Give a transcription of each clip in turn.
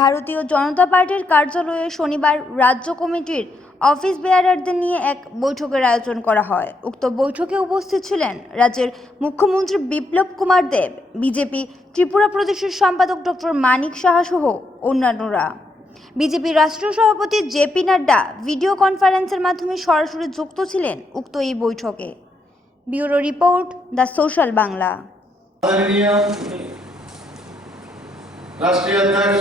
ভারতীয় জনতা পার্টির কার্যালয়ে শনিবার রাজ্য কমিটির অফিস বেয়ারারদের নিয়ে এক বৈঠকের আয়োজন করা হয়। উক্ত বৈঠকে উপস্থিত ছিলেন রাজ্যের মুখ্যমন্ত্রী বিপ্লব কুমার দেব, বিজেপি ত্রিপুরা প্রদেশের সম্পাদক ডক্টর মানিক সাহা সহ অন্যান্যরা। বিজেপি রাষ্ট্রীয় সভাপতি জেপি নাড্ডা ভিডিও কনফারেন্সের মাধ্যমে সরাসরি যুক্ত ছিলেন উক্ত এই বৈঠকে। Bureau report, the social Bangla. राष्ट्रीय अध्यक्ष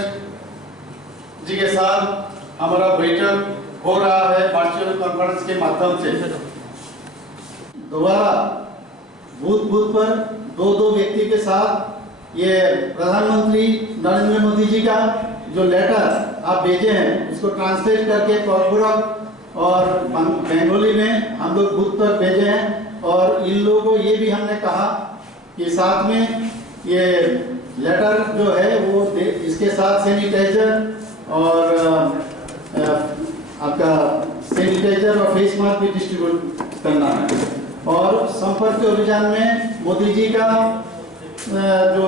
जी के साथ हमारा बैठक हो रहा है वर्चुअल कॉन्फ्रेंस के माध्यम से। दोबारा बूथ पर दो व्यक्ति के साथ ये प्रधानमंत्री नरेंद्र मोदी जी का जो लेटर आप भेजे हैं उसको ट्रांसलेट करके कॉर्पोरक और बंगाली में हम लोग बूथ पर भेजे हैं। और इन लोगों को ये भी हमने कहा कि साथ में ये लेटर जो है वो इसके साथ सैनिटाइजर और आपका सैनिटाइजर और फेस मास्क भी डिस्ट्रीब्यूट करना है। और संपर्क अभियान में मोदी जी का जो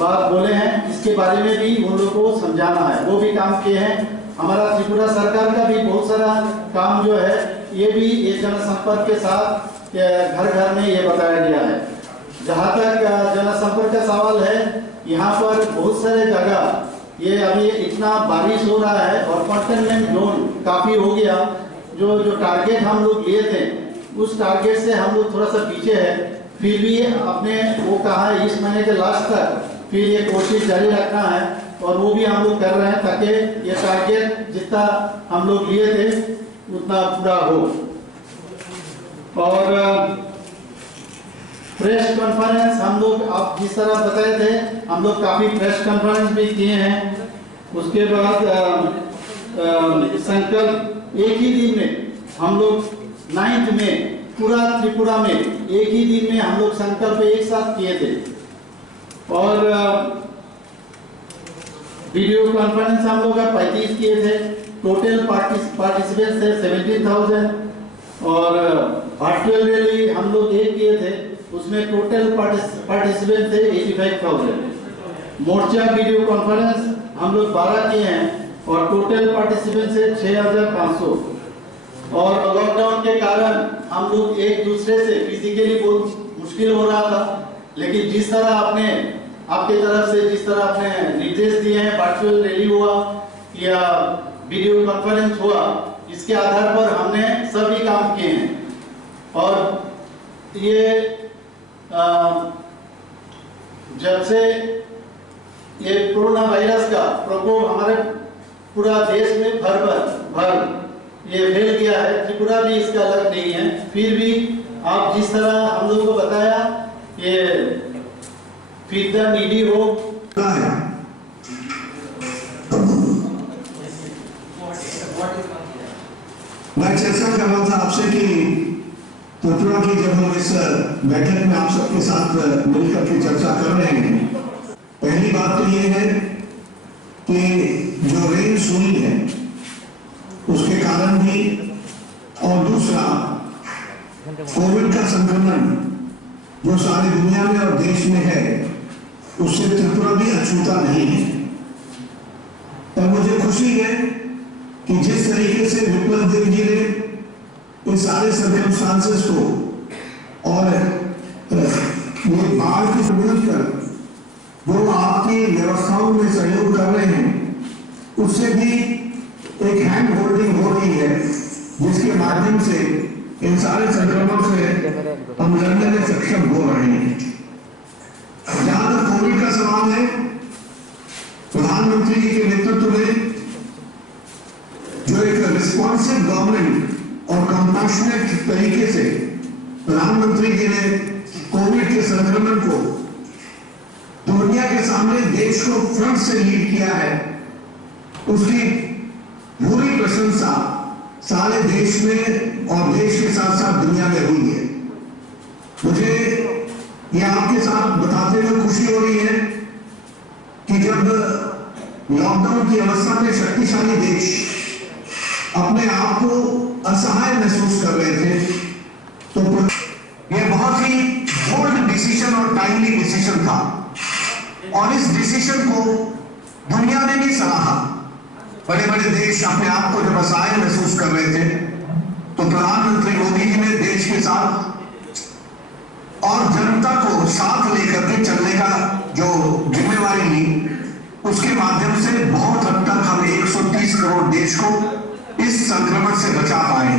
बात बोले हैं इसके बारे में भी उन लोगों को समझाना है, वो भी काम किए हैं। हमारा त्रिपुरा सरकार का भी बहुत सारा काम जो है ये भी ये जनसंपर्क के साथ घर घर में ये बताया गया है। जहाँ तक जनसंपर्क का सवाल है, यहाँ पर बहुत सारे जगह ये अभी इतना बारिश हो रहा है और कंटेनमेंट जोन काफ़ी हो गया। जो टारगेट हम लोग लिए थे उस टारगेट से हम लोग थोड़ा सा पीछे है। फिर भी आपने वो कहा है इस महीने के लास्ट तक फिर ये कोशिश जारी रखना है और वो भी हम लोग कर रहे हैं ताकि ये टारगेट जितना हम लोग लिए थे उतना पूरा हो। और प्रेस कॉन्फ्रेंस हम लोग आप जिस तरह बताए थे हम लोग काफ़ी प्रेस कॉन्फ्रेंस भी किए हैं। उसके बाद संकल्प एक ही दिन में हम लोग 9 में पूरा त्रिपुरा में एक ही दिन में हम लोग संकल्प एक साथ किए थे। और वीडियो कॉन्फ्रेंस हम लोग 35 किए थे। टोटल पार्टिसिपेंट थे 17,000 और वर्चुअल रैली हम लोग एक किए थे, उसमें टोटल पार्टिसिपेंट थे 85,000। मोर्चा वीडियो कॉन्फ्रेंस हम लोग 12 किए हैं और टोटल पार्टिसिपेंट से 6,500। और लॉकडाउन के कारण हम लोग एक दूसरे से फिजिकली बहुत मुश्किल हो रहा था, लेकिन जिस तरह आपने आपके तरफ से जिस तरह आपने निर्देश दिए हैं, वर्चुअल रैली हुआ या वीडियो कॉन्फ्रेंस हुआ, इसके आधार पर हमने सभी काम किए हैं। और ये जब से ये कोरोना वायरस का प्रकोप हमारे पूरा देश में भर ये फैल गया है, त्रिपुरा भी इसका अलग नहीं है। फिर भी आप जिस तरह हम लोग को बताया ये फीड द नीडी हो मैं चर्चा कर रहा था आपसे कि त्रिपुरा की जब हम इस बैठक में आप सबके साथ मिलकर के चर्चा कर रहे हैं, पहली बात तो ये है कि जो रेंज हुई है उसके कारण भी, और दूसरा कोविड का संक्रमण जो सारी दुनिया में और देश में है उससे त्रिपुरा भी अछूता नहीं है। और मुझे खुशी है कि जिस तरीके से विप्लव देव जी ने इन सारे सर्कमस्टांसेस को और ये बाढ़ की समझ कर वो आपकी व्यवस्थाओं में सहयोग कर रहे हैं, उससे भी एक हैंड होल्डिंग हो रही है जिसके माध्यम से इन सारे संक्रमण से हम लड़ने में सक्षम हो रहे हैं। जहां तक कोविड का सवाल है, प्रधानमंत्री जी के नेतृत्व में जो एक रिस्पॉन्सिव गवर्नमेंट और कंपैशनेट तरीके से प्रधानमंत्री जी ने कोविड के संक्रमण को दुनिया के सामने देश को फ्रंट से लीड किया है, उसकी पूरी प्रशंसा सारे देश में और देश के साथ साथ दुनिया में हुई है। मुझे ये आपके साथ बताते हुए खुशी हो रही है कि जब लॉकडाउन की अवस्था में शक्तिशाली देश अपने आप को असहाय महसूस कर रहे थे, तो यह बहुत ही बोल्ड डिसीजन और टाइमली डिसीजन था। और इस डिसीजन को दुनिया ने भी सराहा। बड़े बड़े देश अपने आप को जब असहाय महसूस कर रहे थे तो प्रधानमंत्री मोदी जी ने देश के साथ और जनता को साथ लेकर के चलने का जो जिम्मेवारी ली, उसके माध्यम से बहुत हद तक हम 130 करोड़ देश को इस संक्रमण से बचा पाए।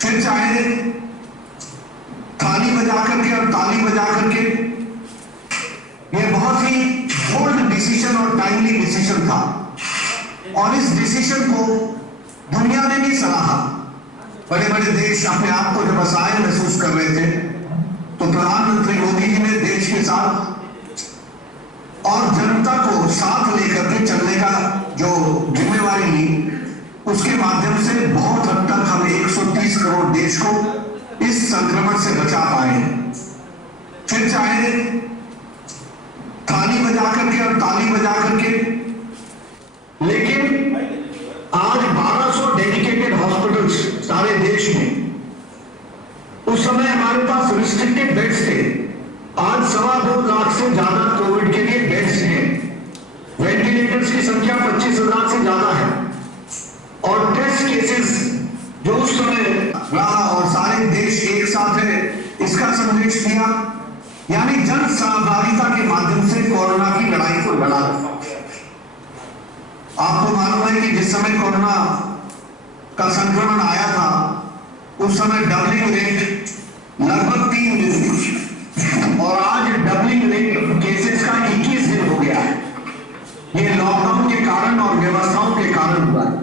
फिर चाहे थाली बजा करके और ताली बजा करके, यह बहुत ही बोल्ड डिसीजन और टाइमली डिसीजन था और इस डिसीजन को दुनिया ने भी सराहा। बड़े बड़े देश अपने आप को जब असहाय महसूस कर रहे थे तो प्रधानमंत्री मोदी जी ने देश के साथ और जनता को साथ लेकर के चलने का जो जिम्मेवारी ली, उसके माध्यम से बहुत हद तक हम 130 करोड़ देश को इस संक्रमण से बचा पाए। फिर चाहे थाली बजा करके और ताली बजा करके, लेकिन आज 1200 डेडिकेटेड हॉस्पिटल्स सारे देश में, उस समय हमारे पास रिस्ट्रिक्टेड बेड्स थे, आज 2.25 लाख से ज्यादा कोविड के लिए बेड्स हैं। वेंटिलेटर्स की संख्या 25,000 से ज्यादा है और टेस्ट केसेस जो उस समय रहा और सारे देश एक साथ है, इसका संदेश दिया। यानी जन सहभागिता के माध्यम से कोरोना की लड़ाई को लड़ा। आपको मालूम है कि जिस समय कोरोना का संक्रमण आया था, उस समय डबलिंग रेट लगभग 3 दिन थी और आज डबलिंग रेट केसेस का 21 दिन हो गया है। ये लॉकडाउन के कारण और व्यवस्थाओं के कारण हुआ है।